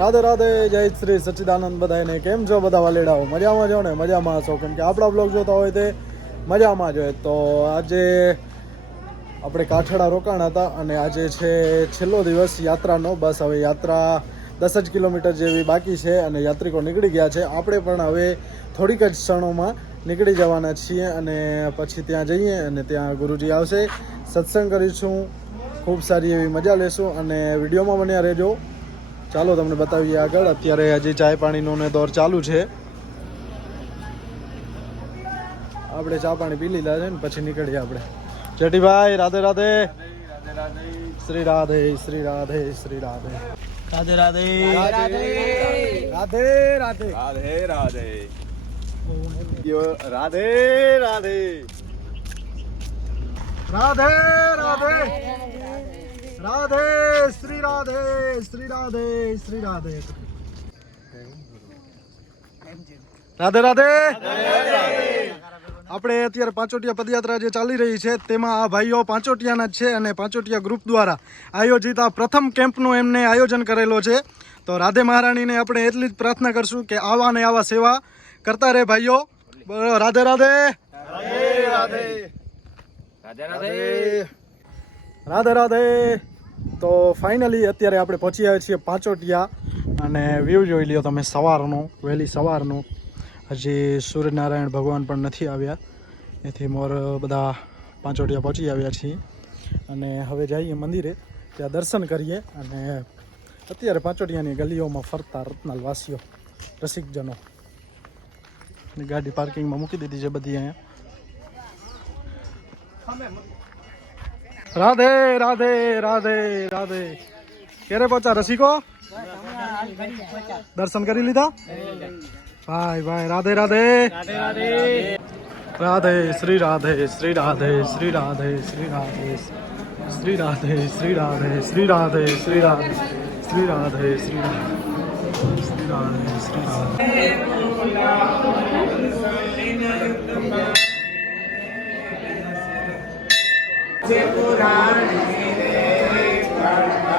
રાધે રાધે, જય શ્રી સચ્ચિદાનંદ બધાને કેમ છો બધા વાલેડાઓ? મજામાં છો ને? મજામાં છો? કેમ કે આપણા બ્લોગ જોતા હોય તે મજામાં જ હોય. તો આજે આપણે કાઠડા રોકાણ હતા અને આજે છે છેલ્લો દિવસ યાત્રાનો. બસ હવે યાત્રા દસ જ કિલોમીટર જેવી બાકી છે અને યાત્રિકો નીકળી ગયા છે. આપણે પણ હવે થોડીક જ ક્ષણોમાં નીકળી જવાના છીએ અને પછી ત્યાં જઈએ અને ત્યાં ગુરુજી આવશે. સત્સંગ કરીશું, ખૂબ સારી એવી મજા લેશું અને વિડીયોમાં બન્યા રહેજો. ચાલો તમને બતાવીએ આગળ. અત્યારે હજી ચાય પાણીનો ને દોર ચાલુ છે. આપણે ચા પાણી પી લીધા છે ને પછી નીકળીએ આપણે. જેઠીભાઈ રાધે રાધે. શ્રી રાધે શ્રી રાધે શ્રી રાધે. રાધે રાધે. રાધે રાધે રાધે. રાધે રાધે. રાધે. રાધે રાધે. રાધે શ્રી રાધે શ્રી રાધે શ્રી રાધે. રાધે રાધે. આપણે અત્યારે પાંચોટિયા પદયાત્રા જે ચાલી રહી છે તેમાં આ ભાઈઓ પાંચોટિયાના જ છે અને પાંચોટિયા ગ્રુપ દ્વારા આયોજિત આ પ્રથમ કેમ્પનું એમને આયોજન કરેલો છે. તો રાધે મહારાણીને આપણે એટલી જ પ્રાર્થના કરશું કે આવા ને આવા સેવા કરતા રહે ભાઈઓ. રાધે રાધે રાધે. રાધે રાધે. રાધે રાધે. તો ફાઇનલી અત્યારે આપણે પહોંચી આવ્યા છીએ પાંચોટિયા અને વ્યૂ જોઈ લ્યો તમે સવારનો, વહેલી સવારનો. હજી સૂર્યનારાયણ ભગવાન પણ નથી આવ્યા. એથી મોર બધા પાંચોટિયા પહોંચી આવ્યા છીએ. અને હવે જઈએ મંદિરે, ત્યાં દર્શન કરીએ અને અત્યારે પાંચોટિયાની ગલીઓમાં ફરતા રત્નાલ વાસીઓ રસિકજનો ગાડી પાર્કિંગમાં મૂકી દીધી છે બધી અહીંયા. રાધે રાધે રાધે રાધે ક્યારે પહોંચા રસિકો દર્શન કરી લીધા ભાઈ ભાઈ રાધે રાધે રાધે શ્રી રાધે શ્રી રાધે શ્રી રાધે શ્રી રાધે શ્રી રાધે શ્રી રાધે શ્રી રાધે શ્રી રાધે શ્રી રાધે શ્રી રાધે શ્રી રાધે શ્રી રાધે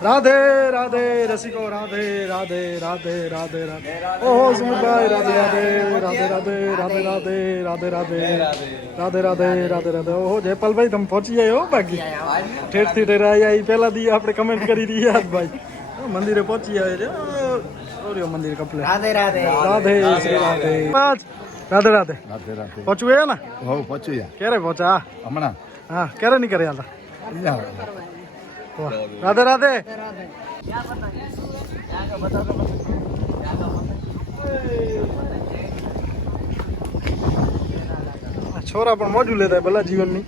રાધે રાધે રસિકો રાધે રાધે રાધે રાધે રાધે ઓહો સુમિતભાઈ રાધે રાધે રાધે રાધે રાધે રાધે રાધે રાધે રાધે રાધે રાધે રાધે ઓહો જયપાલભાઈ તમે પહોંચી જાય હો બાકી ઠેઠથી ઠેર આવ્યા એ પહેલા દી આપણે કમેન્ટ કરી રહ્યા ભાઈ મંદિરે પહોંચી આવે છે ઓરિયો મંદિર કપલે રાધે રાધે રાધે શ્રી રાધે પાંચ રાધે રાધે રાધે રાધે પહોંચવું એ ને હો પહોંચ્યું ક્યારે પહોંચા હમણાં હા ક્યારે નીકળે હાલતા રાધે રાધે. છોરા પણ મોજું લેતા ભલા જીવનની.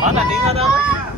માતા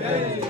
Jai